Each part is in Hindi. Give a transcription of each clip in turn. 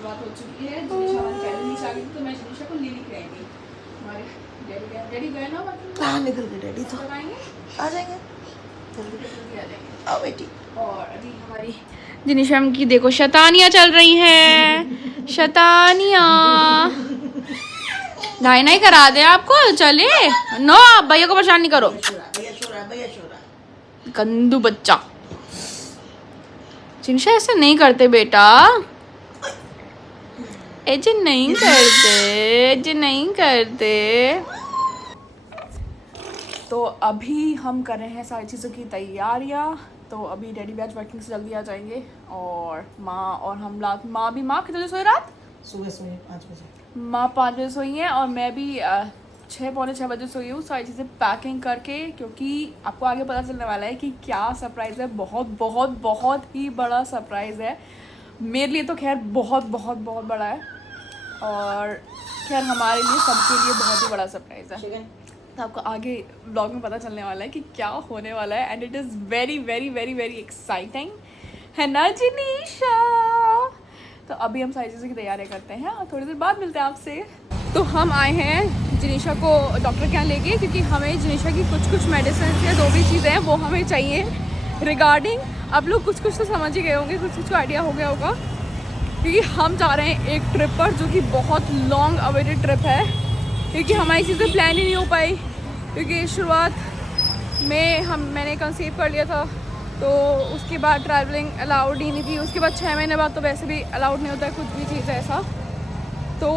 शुरुआत हो चुकी है। जिनिशा हमारी पहले नीचे आ गई थी तो मैं जिनिशा को ले लेके आई थी। हमारे डैडी गए ना मतलब कहाँ निकल गए डैडी? तो आएंगे, आ जाएंगे जल्दी आ जाएंगे। आओ बेटी। और अभी हमारी जिनिशा की देखो शैतानियाँ चल रही हैं, शैतानियाँ। ढाई नहीं करा दे आपको, चले नो आप भैया को परेशान नहीं करो, गंदू बच्चा। जिनिशा ऐसे नहीं करते बेटा, ऐसे नहीं करते, ऐसे नहीं करते। तो अभी हम कर रहे हैं सारी चीज़ों की तैयारियाँ। तो अभी डैडी भी आज वर्किंग से जल्दी आ जाएंगे और माँ और हम रात, माँ कितने बजे सोई रात? सुबह 5 बजे। माँ 5 बजे सोई हैं और मैं भी 6-6:45 बजे सोई हूँ सारी चीज़ें पैकिंग करके, क्योंकि आपको आगे पता चलने वाला है कि क्या सरप्राइज़ है। बहुत बहुत बहुत ही बड़ा सरप्राइज़ है मेरे लिए, तो खैर बहुत बहुत बहुत बड़ा है और खैर हमारे लिए सबके लिए बहुत ही बड़ा सरप्राइज़ है। तो आपको आगे ब्लॉग में पता चलने वाला है कि क्या होने वाला है and it is very very very very exciting, है ना जिनिशा? तो अभी हम सारी चीज़ों की तैयारी करते हैं और थोड़ी देर बाद मिलते हैं आपसे। तो हम आए हैं जिनिशा को डॉक्टर के यहाँ लेके, क्योंकि हमें जिनिशा की कुछ मेडिसिन या जो भी चीज़ें हैं वो हमें चाहिए रिगार्डिंग। आप लोग कुछ तो समझ ही गए होंगे, कुछ आइडिया हो गया होगा, क्योंकि हम जा रहे हैं एक ट्रिप पर जो कि बहुत लॉन्ग अवेटेड ट्रिप है, क्योंकि हमारी चीज़ें प्लान ही नहीं हो पाई, क्योंकि शुरुआत में मैंने कंसीव कर लिया था तो उसके बाद ट्रैवलिंग अलाउड ही नहीं थी। उसके बाद 6 महीने बाद तो वैसे भी अलाउड नहीं होता है कुछ भी चीज़ ऐसा। तो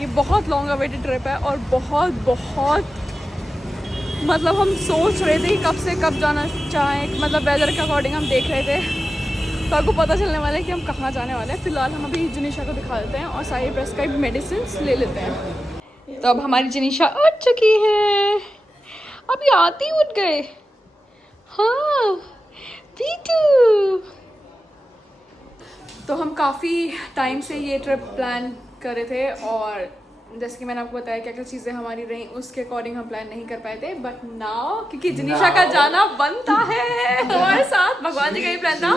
ये बहुत लॉन्ग अवेटेड ट्रिप है और बहुत बहुत मतलब हम सोच रहे थे कि कब से कब जाना चाहें, मतलब वेदर के अकॉर्डिंग हम देख रहे थे। तो आपको पता चलने वाला है कि हम कहाँ जाने वाले हैं। फ़िलहाल हम अभी जिनिशा को दिखा देते हैं और सारी प्रेस्क्राइब मेडिसिन ले लेते हैं। तो अब हमारी जिनिशा उठ चुकी है, अभी आती उठ गए। हाँ पीटू। तो हम काफ़ी टाइम से ये ट्रिप प्लान कर रहे थे और जैसे कि मैंने आपको बताया क्या क्या चीज़ें हमारी रही, उसके अकॉर्डिंग हम प्लान नहीं कर पाए थे। बट नाउ क्योंकि जिनिशा का जाना बनता है हमारे साथ, भगवान जी का ही प्लान था।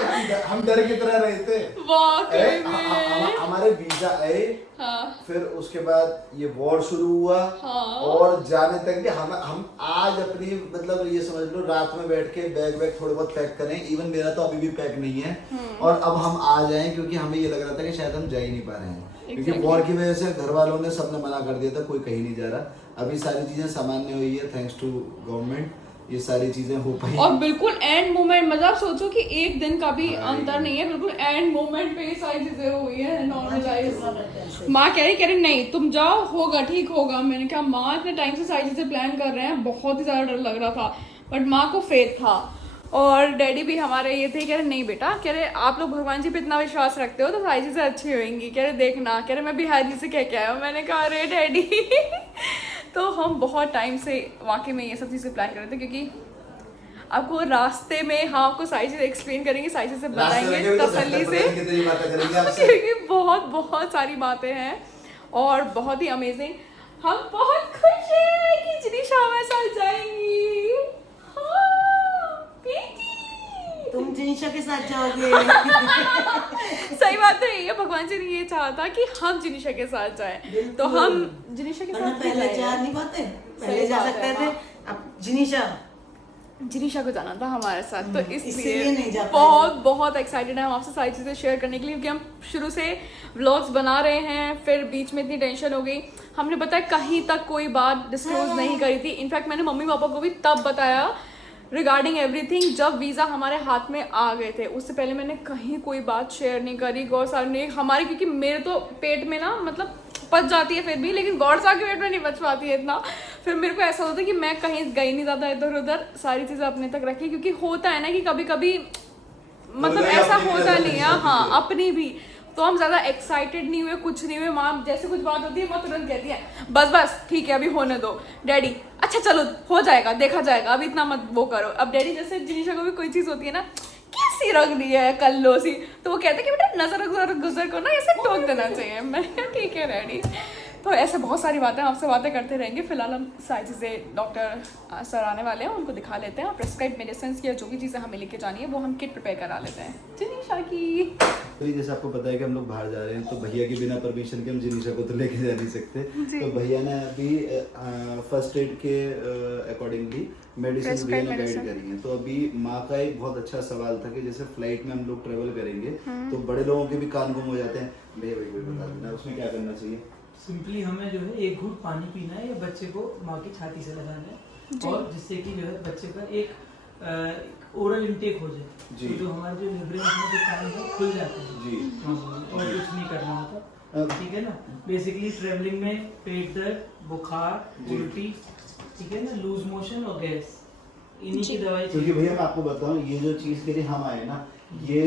हम डर की तरह रहे थे वाकई में हमारे वीजा आए। हाँ। फिर उसके बाद ये वॉर शुरू हुआ। हाँ। और जाने तक कि हम आज अपनी मतलब ये समझ लो रात में बैठ के बैग थोड़े बहुत पैक करें। इवन मेरा तो अभी भी पैक नहीं है और अब हम आ जाएं, क्योंकि हमें ये लग रहा था कि शायद हम जा ही नहीं पा रहे हैं, क्योंकि वॉर की वजह से घर वालों ने सबने मना कर दिया था, कोई कहीं नहीं जा रहा। अभी सारी चीजें सामान्य हुई है थैंक्स टू गवर्नमेंट, ये सारी चीजें हो पाई और बिल्कुल एंड मोमेंट, मतलब सोचो कि एक दिन का भी अंतर नहीं है, बिल्कुल एंड मोमेंट पे ये सारी चीजें हुई है नॉर्मलाइज। माँ कह रही नहीं तुम जाओ, होगा ठीक होगा। मैंने कहा माँ इतने टाइम से सारी चीजें प्लान कर रहे हैं, बहुत ही ज्यादा डर लग रहा था, बट माँ को फेथ था। और डैडी भी हमारे ये थे, कह रहे नहीं बेटा, कह रहे आप लोग भगवान जी पे इतना विश्वास रखते हो तो सारी चीजें अच्छी होंगी, कह रहे देखना, कह रहे मैं बिहार जी से कह के आया हूँ। मैंने कहा अरे डैडी तो हम बहुत टाइम से वाकई में ये सब चीज़ें प्लान कर रहे थे, क्योंकि आपको रास्ते में हम आपको सारी चीज़ें एक्सप्लेन करेंगे, सारी चीज़ें बताएंगे तसल्ली से, क्योंकि बहुत बहुत सारी बातें हैं और बहुत ही अमेजिंग। हम बहुत खुश हैं कि जिनिशा हमारे साथ जाएंगी। तुम जिनिशा के साथ जाओगे सही बात है, ये भगवान जी ने ये चाहा था कि हम जिनिशा के साथ जाएं, तो हम जिनिशा के साथ पहले जा नहीं पाते, पहले जा सकते थे, अब जिनिशा को जाना था हमारे साथ, तो इसलिए नहीं जा पाए। बहुत बहुत एक्साइटेड है हम आपसे सारी चीज़ें शेयर करने के लिए, क्योंकि हम शुरू से व्लॉग्स बना रहे हैं, फिर बीच में इतनी टेंशन हो गई, हमने बताया कहीं तक कोई बात डिस्क्लोज नहीं करी थी। इनफैक्ट मैंने मम्मी पापा को भी तब बताया रिगार्डिंग एवरीथिंग जब वीज़ा हमारे हाथ में आ गए थे। उससे पहले मैंने कहीं कोई बात शेयर नहीं करी। गौर साहब ने हमारी, क्योंकि मेरे तो पेट में ना मतलब पच जाती है फिर भी, लेकिन गौर साहब के पेट में नहीं पच पाती है इतना। फिर मेरे को ऐसा होता है कि मैं कहीं गई नहीं ज़्यादा इधर उधर, सारी चीज़ें अपने तक रखी, क्योंकि होता है ना कि कभी कभी मतलब ऐसा होता नहीं है। हाँ अपनी भी, तो हम ज़्यादा एक्साइटेड नहीं हुए, कुछ नहीं हुए। माँ जैसे कुछ बात होती है माँ तुरंत कहती है बस ठीक है अभी होने दो। डैडी अच्छा चलो हो जाएगा, देखा जाएगा, अभी इतना मत वो करो। अब डैडी जैसे जिनिशा को भी कोई चीज़ होती है ना, कैसी रख दी है कल्लो सी, तो वो कहते हैं कि बेटा नजर गुजर को ना ऐसे टोक देना चाहिए। मैंने कहा ठीक है डैडी। तो ऐसे बहुत सारी बातें आपसे बातें करते रहेंगे। फिलहाल हम सारी चीज़ें डॉक्टर सर आने वाले हैं, उनको दिखा लेते हैं और प्रेस्क्राइब मेडिसिन की जो भी चीज़ें हमें लेके जानी है वो हम किट प्रिपेयर करा लेते हैं। जिनीशा की तो जैसे आपको पता है कि हम लोग बाहर जा रहे हैं, तो भैया के बिना परमिशन के हम जिनीशा को तो लेके जा नहीं सकते। तो भैया ने अभी फर्स्ट एड के अकॉर्डिंगली मेडिसिन भैया ने गाइड करी है। तो अभी माँ का एक बहुत अच्छा सवाल था कि जैसे फ्लाइट में हम लोग ट्रेवल करेंगे तो बड़े लोगों के भी कान गुम हो जाते हैं। भैया भाई बता देना उसमें क्या करना चाहिए। सिंपली हमें जो है एक घूंट पानी पीना है या बच्चे को माँ की छाती से लगाना है, और जिससे कि जो है बच्चे का एक ओरल इंटेक हो जाए, तो जो हमारे जो लिब्रेंस में जो कान है खुल जाते हैं जी, और कुछ नहीं करना होता, ठीक है ना। बेसिकली ट्रेवलिंग में पेट दर्द, बुखार, उल्टी, ठीक है ना, लूज मोशन और गैस, इन्हीं की दवाई। क्योंकि भैया मैं आपको बताऊं, ये जो चीज के लिए हम आए ना, ये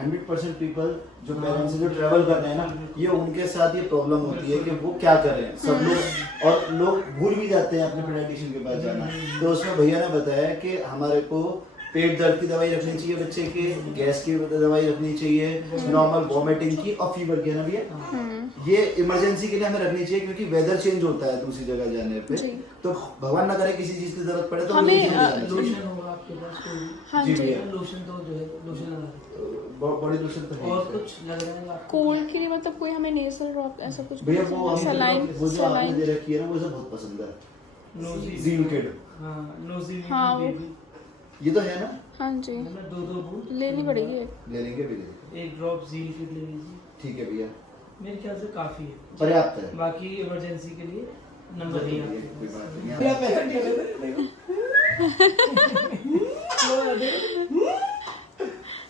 100% पीपल जो पेरेंट्स से जो ट्रैवल कर रहे हैं ना, ये उनके साथ ये प्रॉब्लम होती है कि वो क्या करें सब लोग, और लोग भूल भी जाते हैं अपने पेडियाट्रिशियन के पास जाना। तो उसमें भैया ने बताया कि हमारे को पेट दर्द की दवाई रखनी चाहिए बच्चे के, गैस की दवाई रखनी चाहिए, नॉर्मल वॉमिटिंग की और फीवर की, है ना भैया। ये इमरजेंसी के लिए हमें रखनी चाहिए क्योंकि वेदर चेंज होता है दूसरी जगह जाने पे, तो भगवान ना करे किसी चीज की जरूरत पड़े तो हमें लोशन होगा आपके पास कोई? हाँ जी जी, लोशन तो जो है लोशन लगा, बॉडी लोशन तो है। और कुछ लग रहा है आपको? कोल्ड के लिए मतलब कोई हमें नेसल ड्रॉप ऐसा कुछ भैया वो सलाइन वो जो आपने दे रखी है ना, मुझे बहुत पसंद है, ज़ील किड। हां नोजी हाँ, बेबी, ये तो है ना। हाँ जी, दो बूंद लेनी पड़ेगी। ले लेंगे भी ले, एक ड्रॉप ज़ील किड ले लीजिए, ठीक है भैया, मेरे ख्याल से काफी है, पर्याप्त है। बाकी इमरजेंसी के लिए नंबर दिया कोई बात नहीं। क्या पैसा दिया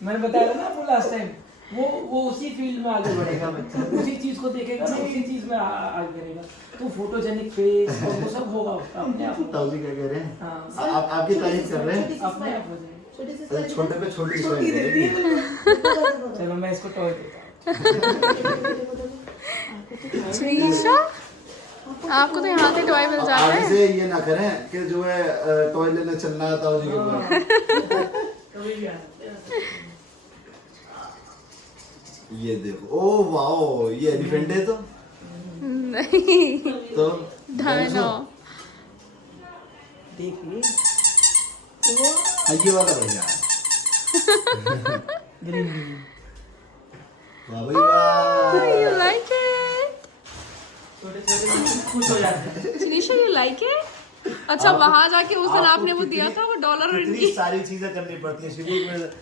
मैंने बताया था ना आपको लास्ट टाइम, वो उसी फील्ड में आगे बढ़ेगा बच्चा, उसी चीज को देखेगा ना, उसी चीज में आगे करेगा, तो फोटोजेनिक फेस और वो सब होगा उसका अपने आप। ताऊ जी क्या कह रहे हैं? हाँ, आप आपकी तारीफ कर रहे हैं? अपने आप हो जाएगा। छोटे पे छोटी स्माइल। चलो मैं इसको टॉय देता हूँ। जिनीशा, आपको तो यहाँ से टॉय मिल जाता आगे है। से ये ना करें कि जो है टॉय लेने चलना है ताऊ जी के पास। कभी भी आना। ये देखो, ओ वाओ, ये एलिफेंट है तो नहीं, तो डायनो। देखिए ये वाला बढ़िया है। ग्रीन वाह भाई वाह। You like it? छोटे छोटे खुश हो जाते हैं। Jinisha, you like it? अच्छा, वहाँ जाके उस दिन आपने वो दिया था वो डॉलर और इतनी इनकी। सारी चीजें करनी पड़ती है शिवी।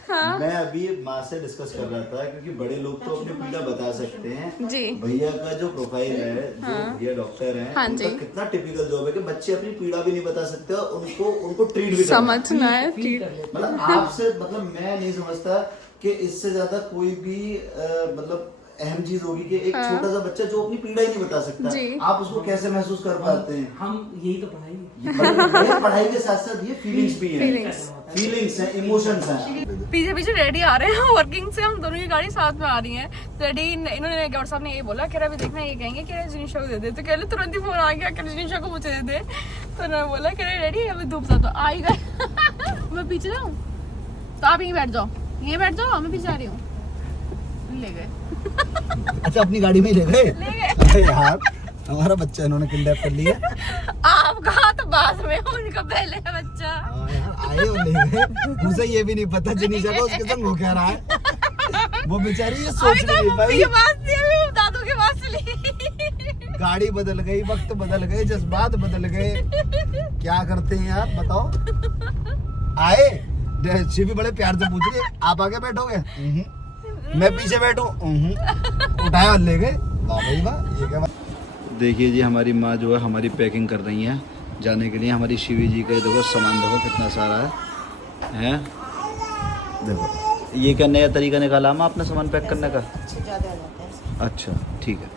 हाँ। मैं अभी माँ से डिस्कस कर रहा था क्योंकि बड़े लोग तो अपनी पीड़ा बता सकते हैं जी। भैया का जो प्रोफाइल है, जो भैया डॉक्टर हैं, हाँ उनका जी। कितना टिपिकल जॉब है कि बच्चे अपनी पीड़ा भी नहीं बता सकते और उनको ट्रीट भी करना है। समझना है। मतलब आपसे, मतलब मैं नहीं समझता कि इससे ज्यादा कोई भी मतलब अहम चीज होगी कि एक छोटा सा बच्चा जो अपनी पीड़ा ही नहीं बता सकता, आप उसको कैसे महसूस कर पाते हैं? हम यही तो पढ़ाई ये पढ़ाई के साथ साथ ये फीलिंग्स भी हैं, फीलिंग्स हैं, इमोशंस हैं। पीछे पीछे रेडी आ रहे हैं वर्किंग से, हम दोनों की गाड़ी साथ में आ रही है। तो रेडी इन्होंने गौर साहब ने ये बोला, कह रहा अभी देखना ये कहेंगे कि जिनीशा को दे दे, तो कह रहे तुरंत ही फोन आ गया कि जिनीशा को मुझे दे दे। तो उन्होंने बोला कह रहे रेडी, अभी धूप सा तो आ ही गए। मैं पीछे जाऊँ तो आप यहीं बैठ जाओ, यहीं बैठ जाओ, मैं पीछे जा रही हूँ। ले गए। अच्छा, अपनी गाड़ी में ही ले गए? ले गए। अरे यार, हमारा बच्चा इन्होंने किडनैप कर लिया। आपका तो बाद में, उनका पहले है बच्चा। हाँ यार, आए और ले गए। मुझे ये भी नहीं पता जिनीशा को उसके संग हो क्या रहा है। वो बेचारी ये सोच नहीं पाई। दादू के पास ली। गाड़ी बदल गई, वक्त बदल गए, जज्बात बदल गए, क्या करते हैं यार बताओ। आए शिवी बड़े प्यार से पूछ रही है, आप आगे बैठोगे? मैं पीछे बैठूं? उठाया और ले गए। वाह भाई वाह, ये क्या बात। देखिए जी, हमारी माँ जो है हमारी पैकिंग कर रही है जाने के लिए। हमारी शिवी जी का देखो सामान, देखो कितना सारा है। देखो ये क्या नया तरीका निकाला माँ अपना सामान पैक करने का? अच्छा ठीक है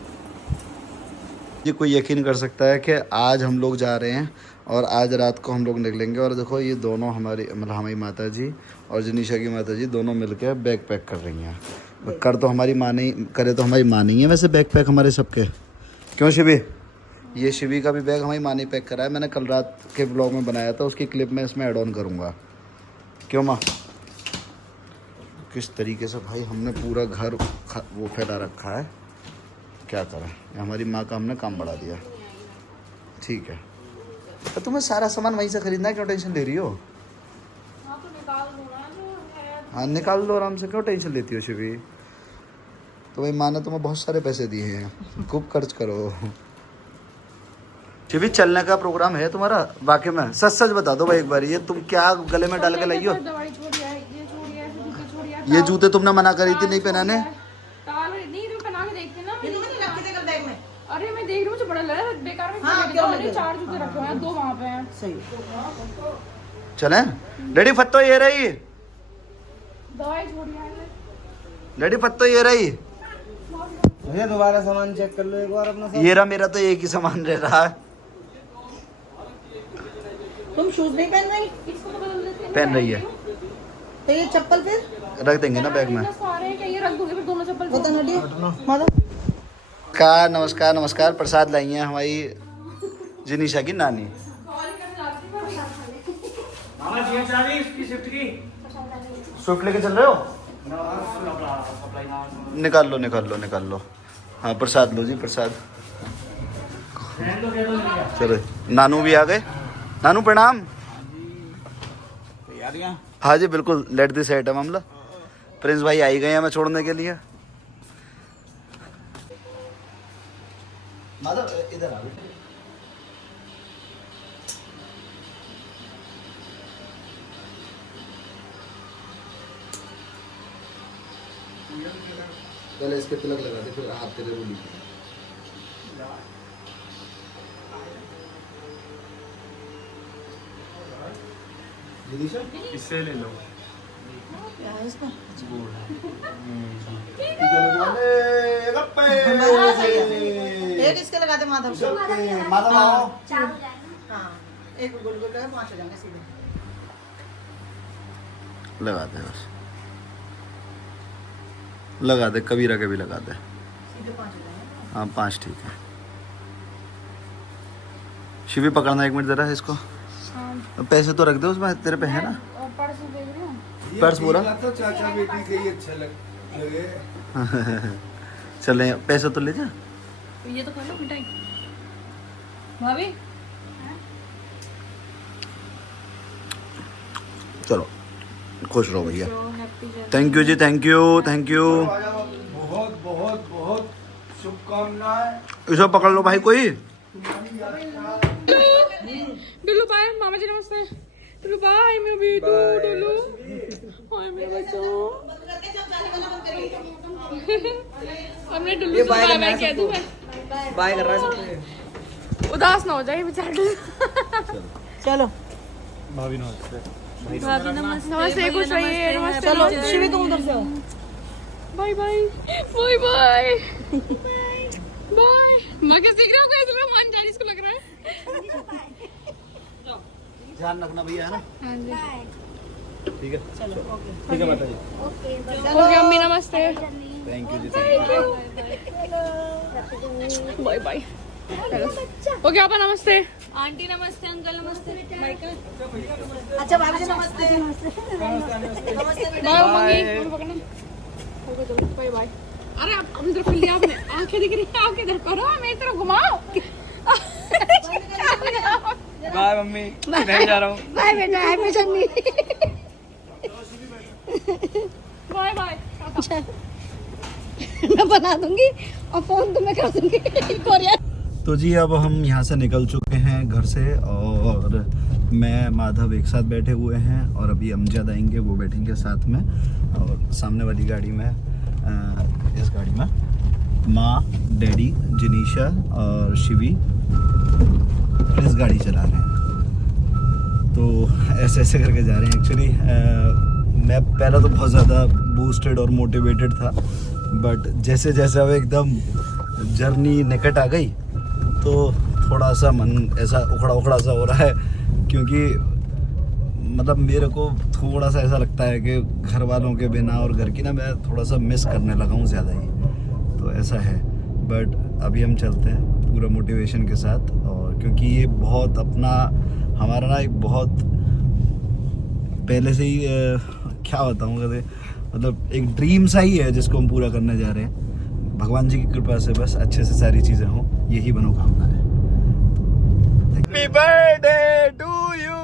जी। कोई यकीन कर सकता है कि आज हम लोग जा रहे हैं और आज रात को हम लोग निकलेंगे। और देखो ये दोनों हमारी, मतलब हमारी माता जी और जिनीशा की माता जी दोनों मिलकर बैग पैक कर रही हैं। कर तो हमारी माँ नहीं करे तो हमारी माँ नहीं है वैसे बैग पैक हमारे सबके। क्यों शिवी? ये शिवी का भी बैग हमारी माँ ने पैक करा है। मैंने कल रात के ब्लॉग में बनाया था, उसकी क्लिप में इसमें ऐड ऑन करूँगा। क्यों माँ? किस तरीके से भाई हमने पूरा घर वो फैला रखा है क्या करें, हमारी माँ का हमने काम बढ़ा दिया। ठीक है, तो तुम्हें सारा सामान वहीं से खरीदना है, क्यों टेंशन ले रही हो? हाँ निकाल दो आराम से, क्यों टेंशन लेती हो शिवी? तो भाई माँ ने तुम्हें बहुत सारे पैसे दिए हैं, खूब खर्च करो। शिवी चलने का प्रोग्राम है तुम्हारा? वाकई में सच सच बता दो भाई एक बार, ये तुम क्या गले में डाल के लाई हो? ये जूते तुमने मना करी थी नहीं पहनाने। अरे मैं देख रही हूँ, मुझे बड़ा लग रहा है बेकार में। हाँ, 4 जूते रखे हुए हैं, 2 वहाँ पे हैं। सही। चले डैडी फत्तो ये रही, दवाई छोड़िए डैडी फत्तो ये रही। भैया दोबारा सामान चेक कर लो एक बार अपना। ये रहा, मेरा तो एक ही सामान रह रहा है। तुम शूज नहीं पहन रही? इसको तो बदल देते हैं। पहन रही है तो ये चप्पल फिर रख देंगे ना बैग में। सारे हैं, क्या ये रख दूंगी फिर दोनों चप्पल? वो तो हटियो मारो। नमस्कार नमस्कार नमस्कार, प्रसाद लाई है हमारी जिनीशा की नानी। स्विफ्ट लेके चल रहे हो? निकाल लो निकाल लो निकाल लो। हाँ प्रसाद लो जी, प्रसाद। चलो नानू भी आ गए। नानू प्रणाम। हाँ जी बिल्कुल, लेट दिस सेट है मामला। प्रिंस भाई आ ही गए हैं हमें छोड़ने के लिए। माधव इधर आ बेटे। पहले इसके तिलक लगा दे, फिर हाथ तेरे रोली। इससे ले लो। एक इसके लगा दे माधव से। माधव आओ। हाँ एक गुलगुल लगा, 5 हो जाएंगे सीधे। लगा दे बस, लगा दे, कबीरा के भी लगा दे। सीधे 5 हो जाएंगे। हाँ 5 ठीक है। शिवी पकड़ना 1 मिनट जरा है इसको। पैसे तो रख दो उसमें, तेरे पे है ना? पर्स देख रही हूँ। पर्स पूरा तो चाचा बेटी के ही अच्छा लगे। चले पैसे तो ले जा। ये तो खा लो मिठाई। भाभी चलो खुश रहो भैया। थैंक यू जी, थैंक यू थैंक यू। बहुत बहुत बहुत शुभकामनाएं। इसको पकड़ लो भाई कोई। डुलू बाय, मामा जी नमस्ते। डुलू बाय मेरा बेटू डुलू। हाय मेरा बच्चा। हमने डुलू से बाय बाय कह दी। मैं बाय कर रहा है सबसे। उदास ना हो जाए बेचारा। चलो भाभी नमस्ते। नमस्ते, खुश रहिए। नमस्ते। चलो शिवी तुम उधर से आओ। Bye bye bye bye bye. माँ क्या सीख रहे हो? कोई तुम्हें मान जा इसको लग रहा है। ध्यान रखना भैया, है ना? हाँ जी ठीक है। ठीक है माता जी। ओके अम्मी नमस्ते। थैंक यू जी, बाय बाय। ओके आपा नमस्ते। आंटी नमस्ते, अंकल नमस्ते। अच्छा भाभी जी नमस्ते। बाय मम्मी पकड़ना। Bye bye. अरे आप अपनी तरफ लिया आपने, आंखें दिख रही हैं, आंखें इधर करो, मेरी तरफ घुमाओ। बाय मम्मी, मैं जा रहा हूँ। बाय बेटा, हैप्पी जर्नी। Bye bye. मैं बना दूंगी और फोन तुम्हें कर दूंगी कोरियर। तो जी अब हम यहाँ से निकल चुके हैं घर से, और मैं माधव एक साथ बैठे हुए हैं, और अभी अमजद आएंगे, वो बैठेंगे साथ में, और सामने वाली गाड़ी में इस गाड़ी में माँ, डैडी, जिनीशा और शिवी इस गाड़ी चला रहे हैं। तो ऐसे ऐसे करके जा रहे हैं। एक्चुअली मैं पहले तो बहुत ज़्यादा बूस्टेड और मोटिवेटेड था, बट जैसे जैसे अब एकदम जर्नी निकट आ गई तो थोड़ा सा मन ऐसा उखड़ा उखड़ा सा हो रहा है, क्योंकि मतलब मेरे को थोड़ा सा ऐसा लगता है कि घर वालों के बिना और घर की ना मैं थोड़ा सा मिस करने लगा हूँ ज़्यादा ही, तो ऐसा है। बट अभी हम चलते हैं पूरा मोटिवेशन के साथ, और क्योंकि ये बहुत अपना हमारा ना एक बहुत पहले से ही क्या बताऊँ, मतलब एक ड्रीम सा ही है जिसको हम पूरा करने जा रहे हैं। भगवान जी की कृपा से बस अच्छे से सारी चीजें हों, यही मनोकामना है। Happy birthday to you.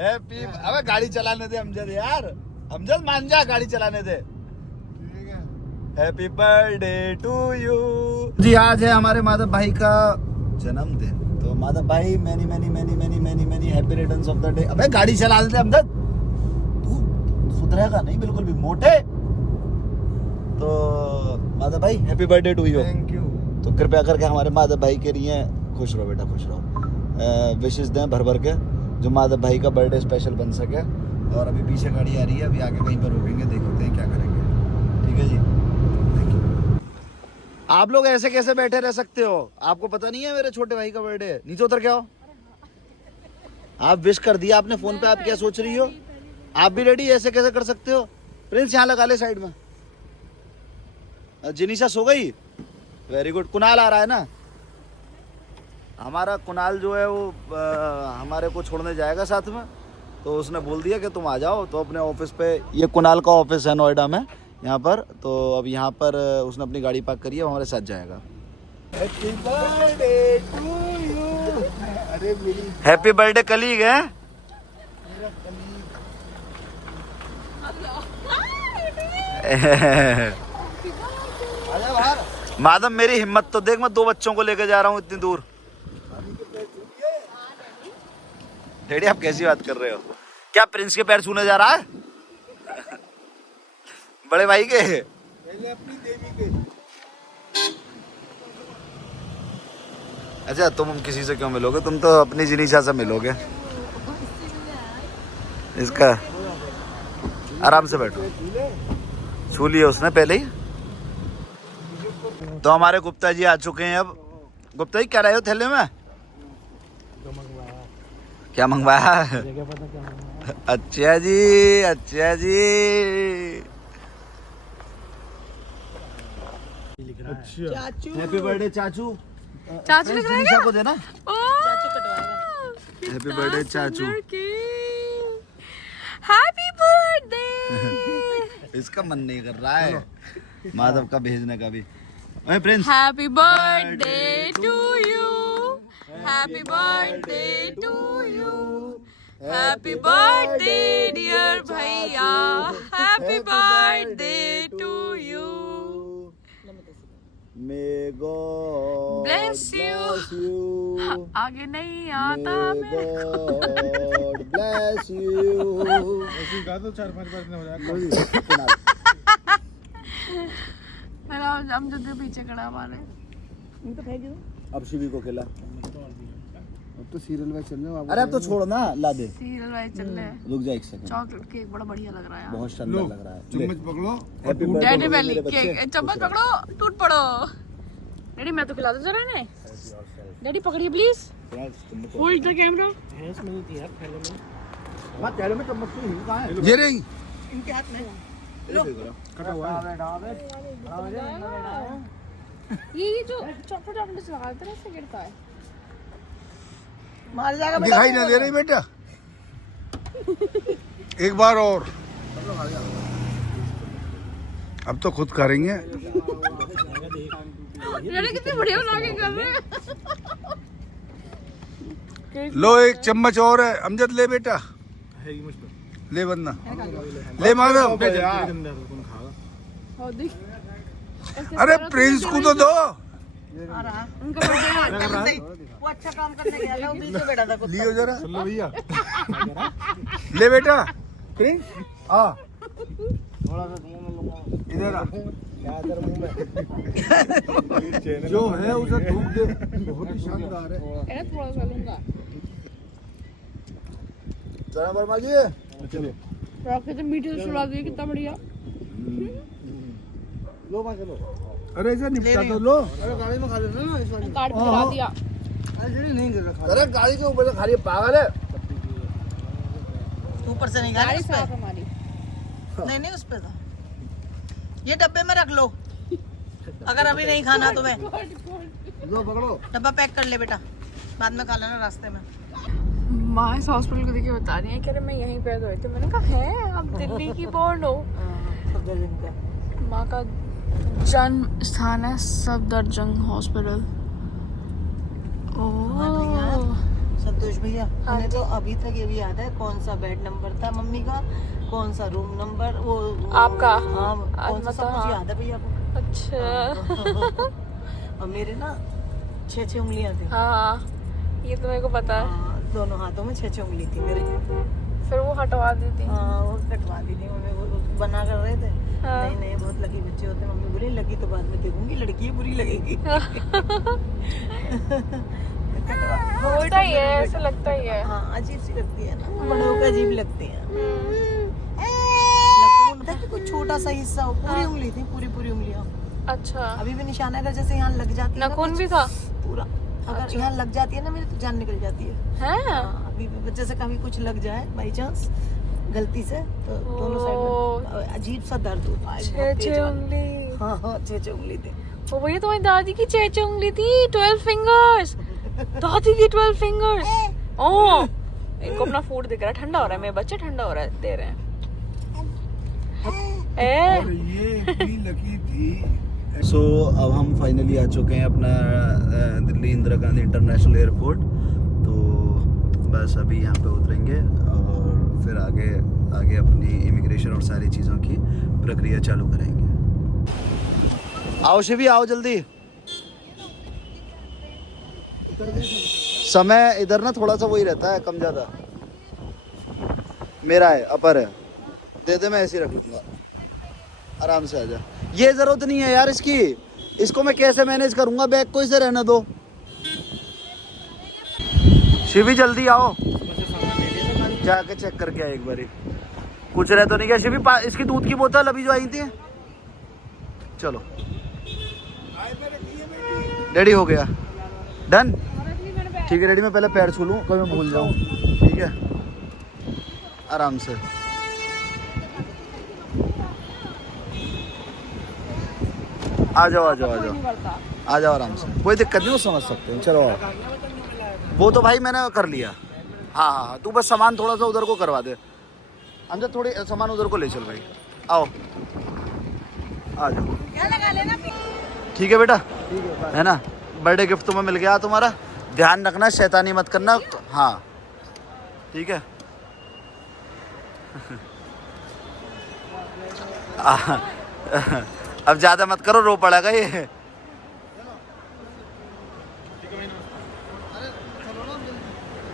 Happy. अबे गाड़ी चलाने दे अमजद यार, अमजद मान जा, गाड़ी चलाने दे। हैप्पी बर्थडे टू यू जी। आज है हमारे माधव भाई का जन्मदिन, तो माधव भाई many many many many many many happy returns of the day. अबे गाड़ी चला दे अमजद, तू सुधरेगा नहीं बिल्कुल भी, मोटे। तो माधव भाई happy birthday to you. Thank you. तो कृपया करके हमारे माधव भाई के लिए खुश रहो बेटा, खुश रहो, विशेष दें भर भर के, जो माधव भाई का बर्थडे स्पेशल बन सके। और अभी पीछे गाड़ी आ रही है, अभी आके कहीं पर रोकेंगे, देखते हैं क्या करेंगे। ठीक है जी, थैंक यू। आप लोग ऐसे कैसे बैठे रह सकते हो? आपको पता नहीं है मेरे छोटे भाई का बर्थडे है? नीचे उतर के आओ। आप विश कर दिया आपने फोन पे, आप क्या सोच रही हो? आप भी रेडी? ऐसे कैसे कर सकते हो? प्रिंस यहाँ लगा ले साइड में। जिनिशा सो गई? Very good. कुणाल आ रहा है ना हमारा? कुणाल जो है वो हमारे को छोड़ने जाएगा साथ में, तो उसने बोल दिया कि तुम आ जाओ। तो अपने ऑफिस पे, ये कुणाल का ऑफिस है नोएडा में यहाँ पर, तो अब यहाँ पर उसने अपनी गाड़ी पार्क करी है, वो हमारे साथ जाएगा। Happy birthday to you. अरे मेरी हैप्पी बर्थडे कलीग है। मेरा कलीग। आजा बाहर। माधव मेरी हिम्मत तो देख, मैं 2 बच्चों को लेके जा रहा हूँ इतनी दूर। डैडी आप कैसी बात कर रहे हो? क्या प्रिंस के पैर छूने जा रहा है? बड़े भाई के? पहले अपनी देवी के। अच्छा, तुम किसी से क्यों मिलोगे? तुम तो अपनी जिनीशा से मिलोगे। इसका आराम से बैठो, छू लिया उसने पहले ही। तो हमारे गुप्ता जी आ चुके हैं। अब गुप्ता जी क्या रहे हो थैले में? क्या मंगवाया? अच्छा जी, अच्छा जी। चाचू हैप्पी बर्थडे चाचू। चाचू लिख रहा है जिनीशा को देना। चाचू कटवाएगा। हैप्पी बर्थडे चाचू। Happy birthday. इसका मन नहीं कर रहा है माधव का भेजने का भी। ओए Prince, happy birthday to you, happy birthday to you, happy birthday dear भैया, happy birthday to you. May God Bless you. bless you. आगे नहीं आता May God bless you. ऐसी गा दो 4-5 बार हो जाएगा। मेरा हम जो पीछे खड़ा हमारे। अब शिवी को खिला। अब तो सीरियल में चल रहे हो। अरे अब तो छोड़ ना, ला दे। सीरियल वाइज चल रहे हैं। रुक जा एक सेकंड। चॉकलेट केक बड़ा बढ़िया लग रहा है यार। बहुत शानदार लग रहा है। चम्मच पकड़ो। हैप्पी डैडी वाली मेरे बच्चे। केक, चम्मच पकड़ो, टूट पड़ो। डैडी मैं तो खिला दो जरा इन्हें। डैडी पकड़िए प्लीज। Hold the camera. मत तेरे में चम्मच नहीं कहां है? ये रही। इनके हाथ में कटा हुआ है। ये जो चॉकलेट चॉकलेट लगा देते हैं इससे गिरता है। मार जाएगा बेटा। दिखाई ना दे रही बेटा। एक बार और। अब तो खुद करेंगे। डैडी कितने बढ़िया बना के कर रहे हैं। लो एक चम्मच और है। अमजद ले बेटा, ले वरना ले माधव। और देख अरे प्रिंस को तो दो। उनका बर्थडे वो अच्छा काम करने गया था, वो बीच में बैठा था कुत्ता। लियो जरा भैया। ले बेटा प्रिंस आ इधर आ। जो है उसे थूक दे। बहुत ही शानदार है। थोड़ा सा लूंगा। जरा वर्मा जी रॉकेट मीठे से सुला दिए, कितना बढ़िया। लो मां चलो। अरे ऐसा निपटा तो लो। अरे गाड़ी में खा लेना ना इस वाली। कार्ड पे लगा दिया। अरे नहीं गिर रखा। अरे गाड़ी के ऊपर से खाली पागल है। ऊपर से नहीं खाना गाड़ी उस पे। साफ हमारी। नहीं नहीं उस पे था। ये डब्बे में रख लो, अगर अभी नहीं खाना तो मैं। लो पकड़ो। डब्बा पैक कर ले बेटा, बाद में खा लेना रास्ते में। माँ इस हॉस्पिटल को देखिए बता रही है कि अरे मैं यहीं पैदा हुई थी। मैंने कहा है आप दिल्ली की बॉर्न हो। माँ का जन्म स्थान है सफदरजंग हॉस्पिटल। ओह संतोष भैया, हाँ हमें तो अभी तक ये भी याद है कौन सा बेड नंबर था मम्मी का, कौन सा रूम नंबर वो आपका? हाँ कौन सा, सब हाँ। कुछ याद है भैया को। अच्छा। और मेरे ना 6 उंगलियां थी। हाँ ये तो मेरे को पता है। हाँ, दोनों हाथों में 6 उंगली थी मेरे। फिर वो हटवा दी थी। हाँ वो कटवा दी थी मम्मी, वो बना कर रहे थे। हाँ। नहीं नहीं बहुत लकी बच्चे होते, मम्मी बोली लगी तो बाद में देखूंगी, लड़की है बुरी लगेगी। होता ही है, ऐसा लगता ही है। हाँ अजीब सी लगती है ना, बड़ों को अजीब लगती है। नखून था कि कोई छोटा सा हिस्सा हो, पूरी उंगली थी, पूरी उंगलियां। अच्छा अभी भी निशान है, अगर जैसे यहाँ लग जाती है ना नखून कुछ, भी था? पूरा अगर अच्छा। यहाँ लग जाती है ना मेरी तो जान निकल जाती है। हैं? हाँ, अभी भी जैसे कभी कुछ लग जाए बाई चांस गलती से तो दोनों साइड में अजीब सा दर्द होता है। बहुत तेज 6 वाला। उंगली। हाँ हाँ 6 उंगली थी। ओ भैया तुम्हारी दादी की 6 उंगली थी, 12 फिंगर्स। दादी की 12 फिंगर्स। ओ इनको अपना फूड दिख रहा है, ठंडा हो रहा है मेरे बच्चे, ठंडा हो रहा है, दे रहे हैं। और ये इतनी लकी थी। सो अब हम फाइनली आ चुके हैं अपना दिल्ली इंदिरा गांधी इंटरनेशनल एयरपोर्ट। तो बस अभी यहाँ पे उतरेंगे और फिर आगे अपनी इमिग्रेशन और सारी चीज़ों की प्रक्रिया चालू करेंगे। आओ शिवी आओ जल्दी। समय इधर ना थोड़ा सा वही रहता है, कम ज़्यादा। मेरा है अपर है, दे दे मैं ऐसे ही रख लूँगा, आराम से आ जा। ये जरूरत नहीं है यार इसकी, इसको मैं कैसे मैनेज करूंगा, बैग को इसे रहने दो। शिवी जल्दी आओ, जाके चेक करके आए एक बारी, कुछ रह तो नहीं गया। शिवी इसकी दूध की बोतल अभी जो आई थी, चलो रेडी हो गया, डन ठीक है रेडी। मैं पहले पैर छू लूँ, कभी मैं भूल जाऊँ, ठीक है आराम से। आ जाओ आराम से, कोई दिक्कत नहीं, वो समझ सकते हैं। चलो वो तो भाई मैंने कर लिया। हाँ तू बस सामान थोड़ा सा उधर को करवा दे, अंदर थोड़ी सामान उधर को ले चल भाई। आओ आ जाओ, ठीक है बेटा, है ना। बर्थडे गिफ्ट तुम्हें मिल गया तुम्हारा, ध्यान रखना शैतानी मत करना। हाँ ठीक है। अब ज्यादा मत करो, रो पड़ेगा ये।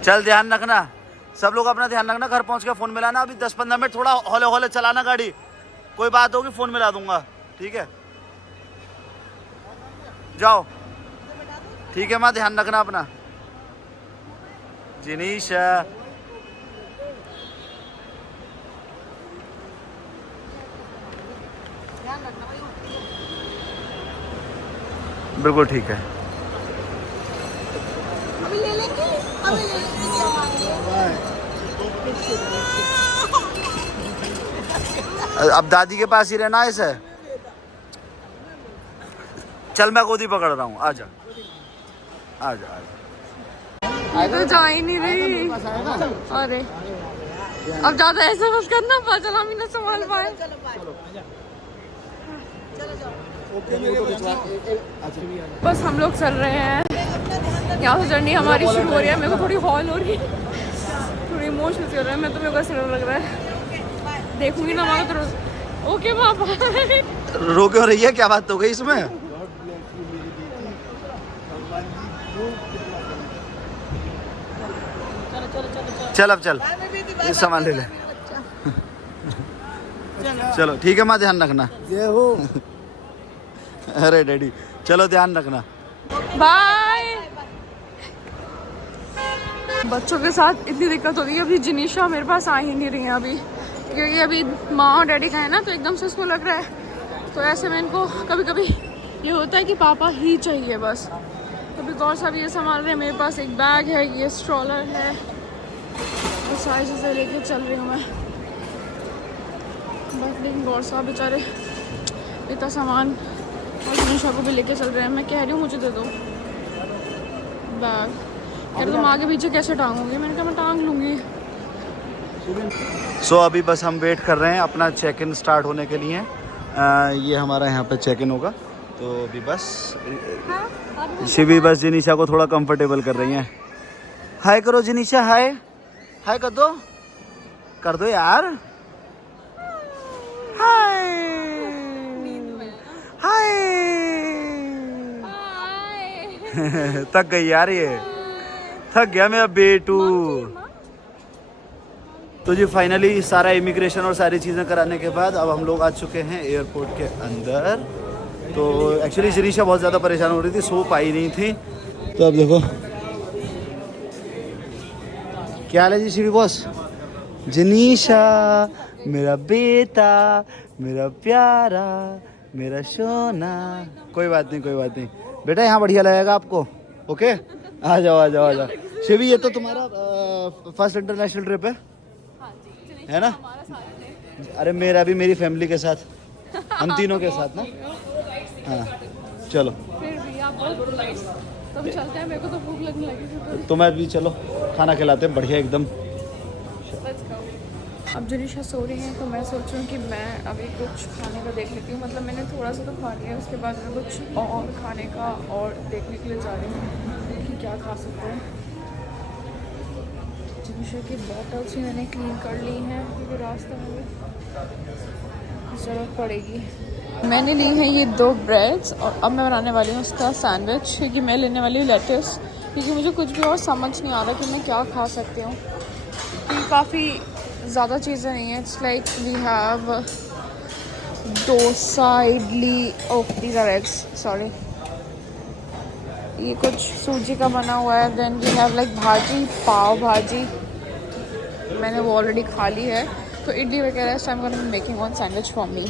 चल ध्यान रखना, सब लोग अपना ध्यान रखना, घर पहुंच के फोन मिलाना। अभी 10-15 मिनट थोड़ा हौले हौले चलाना गाड़ी, कोई बात होगी फोन मिला दूंगा, ठीक है। जाओ ठीक है माँ, ध्यान रखना अपना। जिनीश बिल्कुल ठीक है। अभी ले लेंगे, अभी ले लेंगे अब दादी के पास ही रहना है इसे। चल मैं गोदी पकड़ रहा हूँ, आजा आजा आजा। ये तो जा ही नहीं रही। अरे अब ज्यादा ऐसा बस करना, चल हम ही ना संभाल पाए। बस हम लोग चल रहे हैं, यहाँ से जर्नी हमारी शुरू हो रही है। मेरे को थोड़ी हॉल हो रही है, थोड़ी इमोशनल हो रहा है। मैं तो, मेरे को ऐसा लग रहा है देखूंगी ना वहाँ तो। ओके पापा। रो क्यों रही है, क्या बात हो गई इसमें? चल अब चल, ये सामान ले ले। चलो ठीक है माँ, ध्यान रखना। ये हो अरे डैडी चलो ध्यान रखना, बाय। बच्चों के साथ इतनी दिक्कत होती है। अभी जिनीशा मेरे पास आ ही नहीं रही है अभी, क्योंकि अभी माँ और डैडी का है ना, तो एकदम से इसको लग रहा है। तो ऐसे में इनको कभी कभी ये होता है कि पापा ही चाहिए बस। तो बिकॉज अभी ये संभाल रहे हैं। मेरे पास एक बैग है, ये स्ट्रॉलर है, तो सारी चीज़ें लेके चल रही हूँ मैं बस। लेकिन गौर साहब बेचारे इतना सामान और जिनीशा को भी लेके चल रहे हैं। मैं कह रही हूँ मुझे दे दो बैग, कह रहे तुम आगे पीछे कैसे टांगोगे? मैंने कहा मैं टांग लूँगी। सो अभी बस हम वेट कर रहे हैं अपना चेक इन स्टार्ट होने के लिए, ये हमारा यहाँ पे चेक इन होगा, तो अभी बस शिवी बस जिनीशा को थोड़ा कंफर्टेबल कर रही हैं। हाय करो जिनीशा, हाय हाय कर दो यार, हाय हाय। थक गई यार, ये थक गया मेरा बेटू। तो जी फाइनली सारा इमिग्रेशन और सारी चीज़ें कराने के बाद अब हम लोग आ चुके हैं एयरपोर्ट के अंदर। तो एक्चुअली जिनीशा बहुत ज़्यादा परेशान हो रही थी, सो पाई नहीं थी। तो अब देखो क्या हाल है जी शिवी बॉस। जिनीशा मेरा बेटा, मेरा प्यारा, मेरा सोना। कोई बात नहीं बेटा, यहाँ बढ़िया लगेगा आपको। ओके, आ जाओ। शिवी ये तो तुम्हारा फर्स्ट इंटरनेशनल ट्रिप है ना? अरे मेरा भी, मेरी फैमिली के साथ, हम तीनों के साथ ना। हाँ चलो फिर भी आप बहुत polite। तब चलते हैं, मेरे को तो भूख लगने लगी। तो मैं भी, चलो खाना खिलाते हैं बढ़िया एकदम। अब जिनीशा सो रही हैं, तो मैं सोच रही हूँ कि मैं अभी कुछ खाने का देख लेती हूँ। मतलब मैंने थोड़ा सा तो खा लिया, उसके बाद मैं कुछ और खाने का और देखने के लिए जा रही हूँ कि क्या खा सकते हैं। जिनीशा की बॉटल्स भी मैंने क्लीन कर ली हैं, क्योंकि रास्ते में भी ज़रूरत पड़ेगी। मैंने ली हैं ये 2 ब्रेड्स, और अब मैं बनाने वाली हूँ उसका सैंडविच, क्योंकि मैं लेने वाली हूँ लेट्स, क्योंकि मुझे कुछ भी और समझ नहीं आ रहा कि मैं क्या खा सकती हूँ। क्योंकि काफ़ी ज़्यादा चीज़ें नहीं हैं। It's like we have dosa, idli, oh these are eggs, sorry. ये कुछ सूजी का बना हुआ है। देन वी हैव लाइक भाजी, पाव भाजी, मैंने वो ऑलरेडी खा ली है। तो इडली वगैरह, so I am gonna be making one sandwich for me.